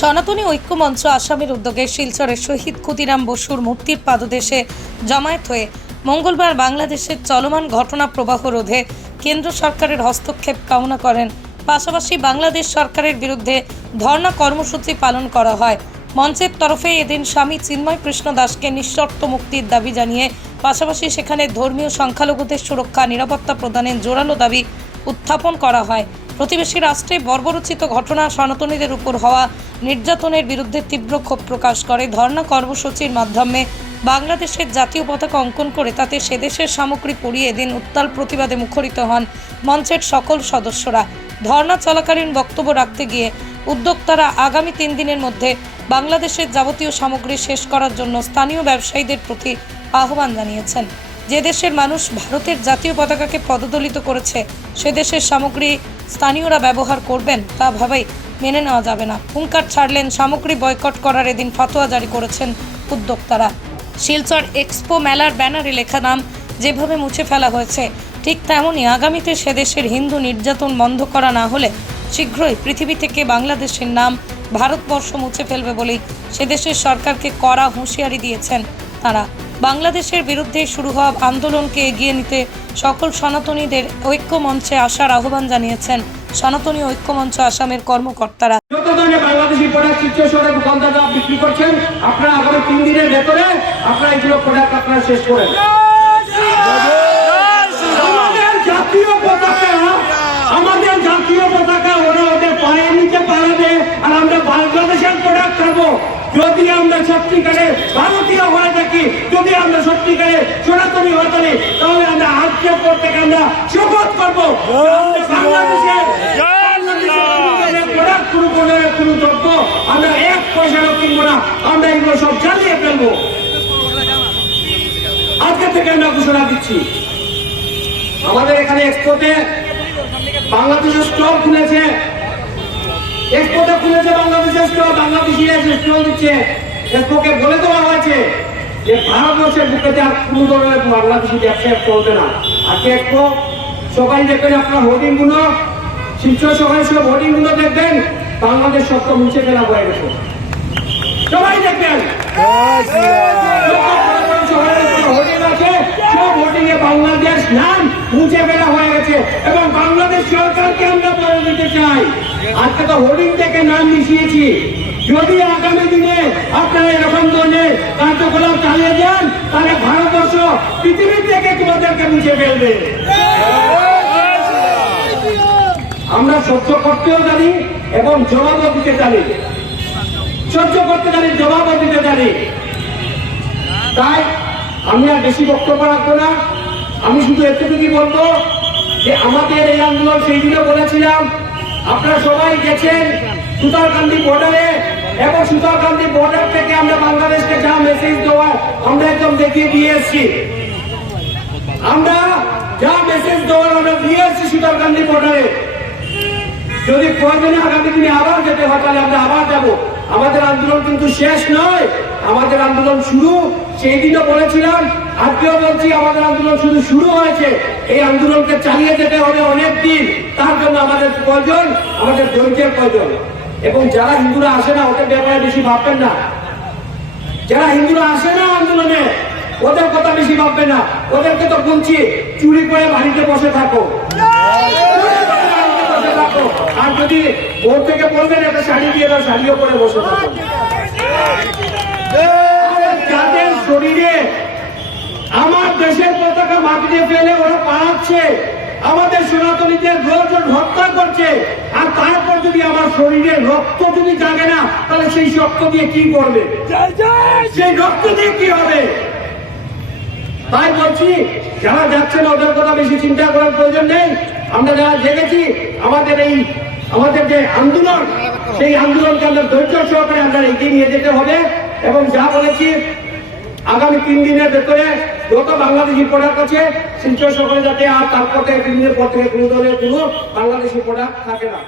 সনাতনী ঐক্যমঞ্চ আসামের উদ্যোগে শিলচরের শহীদ ক্ষুদিরাম বসুর মূর্তির পাদদেশে জমায়েত হয়ে মঙ্গলবার বাংলাদেশের চলমান ঘটনা প্রবাহ রোধে কেন্দ্র সরকারের হস্তক্ষেপ কামনা করেন। পাশাপাশি বাংলাদেশ সরকারের বিরুদ্ধে ধর্ণা কর্মসূচি পালন করা হয়। মঞ্চের তরফে এদিন স্বামী চিন্ময় কৃষ্ণ দাসকে নিঃশর্ত মুক্তির দাবি জানিয়ে পাশাপাশি সেখানে ধর্মীয় সংখ্যালঘুদের সুরক্ষা, নিরাপত্তা প্রদানের জোরালো দাবি উত্থাপন করা হয়। প্রতিবেশী রাষ্ট্রে বর্বরচিত ঘটনা সনাতনীদের উপর হওয়া নির্যাতনের বিরুদ্ধে তীব্র ক্ষোভ প্রকাশ করে। ধর্ণা কর্মসূচির মাধ্যমে বাংলাদেশের জাতীয় পতাকা অঙ্কন করে তাতে সেদেশের সামগ্রী পরিয়ে দিন উত্তাল প্রতিবাদে মুখরিত হন মঞ্চের সকল সদস্যরা। ধর্ণা চলাকালীন বক্তব্য রাখতে গিয়ে উদ্যোক্তারা আগামী তিন দিনের মধ্যে বাংলাদেশের যাবতীয় সামগ্রী শেষ করার জন্য স্থানীয় ব্যবসায়ীদের প্রতি আহ্বান জানিয়েছেন। যে দেশের মানুষ ভারতের জাতীয় পতাকাকে পদদলিত করেছে, সে দেশের সামগ্রী স্থানীয়রা ব্যবহার করবেন তা ভাবেই মেনে নেওয়া যাবে না। হুঙ্কার ছাড়লেন, সামগ্রী বয়কট করার এদিন ফতোয়া জারি করেছেন উদ্যোক্তারা। শিলচর এক্সপো মেলার ব্যানারে লেখা নাম, যেভাবে মুছে ফেলা হয়েছে, ঠিক তেমনই আগামীতে সে দেশের হিন্দু নির্যাতন বন্ধ করা না হলে শীঘ্রই পৃথিবী থেকে বাংলাদেশের নাম ভারতবর্ষ মুছে ফেলবে বলেই সে দেশের সরকারকে কড়া হুঁশিয়ারি দিয়েছেন তারা। বাংলাদেশের বিরুদ্ধে শুরু হওয়া আন্দোলনকে এগিয়ে নিতে সকল সনাতনীদের ঐক্য মঞ্চে আসার আহ্বান জানিয়েছেন সনাতনী ঐক্যমঞ্চ আসামের কর্মকর্তারা। আপনারা আগামী তিন দিনের ভেতরে আপনারা প্রোডাক্ট আপনারা শেষ করেন আমাদের জাতীয় পতাকা আমাদের জাতীয় পতাকা ওরা ওদের পায়ে নিতে পারবে আর আমরা বাংলাদেশের প্রোডাক্ট খাব যদি আমরা সত্যিকারে ভারতীয় হয়ে থাকি যদি আমরা সত্যিকারে সনাতনী হয়ে থাকি তাহলে আমরা আজকের পর আমরা শপথ করব বাংলাদেশের বাংলাদেশের প্রোডাক্ট কোনো দ্রব্য আমরা এক পয়সারও কিনবো না আমরা এগুলো সব জ্বালিয়ে ফেলব। আজকে থেকে আমরা ঘোষণা দিচ্ছি। আমাদের এখানে এক্সপোতে বাংলাদেশের স্টল খুলেছে। এক্সপোতে খুলেছে বাংলাদেশের স্টল, বাংলাদেশি এসে স্টল দিচ্ছে। এক্সপোকে বলে দেওয়া হয়েছে যে ভারতবর্ষের বুকেতে আর কোনো ধরনের বাংলাদেশি ব্যবসা চলবে না। আজকে এক্সপো সবাই দেখবেন আপনার হোর্ডিং শিলচর সবাই সব হোর্ডিং দেখবেন, বাংলাদেশ সত্য মুছে ফেলা হয়ে গেছে। সবাই দেখবেন। বাংলাদেশ নাম মুছে ফেলা হয়ে গেছে। এবং বাংলাদেশ সরকারকে আমরা বলে দিতে চাই। আজকে তো হোর্ডিং থেকে নাম মিশিয়েছি। যদি আগামী দিনে আপনারা এরকম ধরনের কার্যকলাপ চালিয়ে যান, তাহলে ভারতবর্ষ পৃথিবী থেকে তোমাদেরকে মুছে ফেলবে। আমরা সহ্য করতেও জানি এবং জবাবও দিতে জানি। সহ্য করতে জানি, জবাবও দিতে জানি। তাই আমি আর বেশি বক্তব্য রাখব না। আমি শুধু এতটুকুই বলব যে আমাদের এই আন্দোলন সেই দিনে বলেছিলাম আপনারা সবাই গেছেন সুতারকান্দি বর্ডারে এবং সুতারকান্দি বর্ডার থেকে আমরা বাংলাদেশকে যা মেসেজ দেওয়ার আমরা একদম দেখিয়ে দিয়ে এসছি। আমরা যা মেসেজ দেওয়ার আমরা দিয়ে এসছি সুতারকান্দি বর্ডারে যদি প্রয়োজনে আগামী দিনে আবার যেতে হয়, তাহলে আমরা আবার যাব। আমাদের আন্দোলন কিন্তু শেষ নয়। আমাদের আন্দোলন শুরু। সেই দিনও বলেছিলাম আজকেও বলছি, আমাদের আন্দোলন শুধু শুরু হয়েছে। এই আন্দোলনকে চালিয়ে যেতে হবে অনেক দিন। তার জন্য আমাদের প্রয়োজন, আমাদের ধৈর্যের প্রয়োজন। এবং যারা হিন্দুরা আসে না, ওদের ব্যাপারে বেশি ভাববেন না। যারা হিন্দুরা আসে না আন্দোলনে, ওদের কথা বেশি ভাববে না। ওদেরকে তো বলছি, চুরি করে বাড়িতে বসে থাকো। আর যদি ভোর থেকে বলবেন একটা শাড়ি দিয়ে শাড়িও পরে বসে থাকো আর যাদের শরীরে আমার দেশের পতাকা ফেলে ওরা পালাচ্ছে। আমাদের সনাতনীদের রোজ হত্যা করছে। আর তারপর যদি আমার শরীরে রক্ত যদি জাগে না তাহলে সেই রক্ত দিয়ে কি করবে? সেই রক্ত দিয়ে কি হবে? তাই বলছি যারা যাচ্ছেন ওদের কথা বেশি চিন্তা করার প্রয়োজন নেই। আমরা যারা জেগেছি আমাদের এই আমাদের যে আন্দোলন সেই আন্দোলনকে আমরা ধৈর্য সহকারে আমরা এগিয়ে নিয়ে যেতে হবে। এবং যা বলেছি আগামী তিন দিনের ভেতরে যত বাংলাদেশি প্রোডাক্ট আছে, শিলচর সকলে যাতে আর তারপর থেকে তিন দিনের পর থেকে কোনো ধরনের কোনো বাংলাদেশি প্রোডাক্ট থাকে না।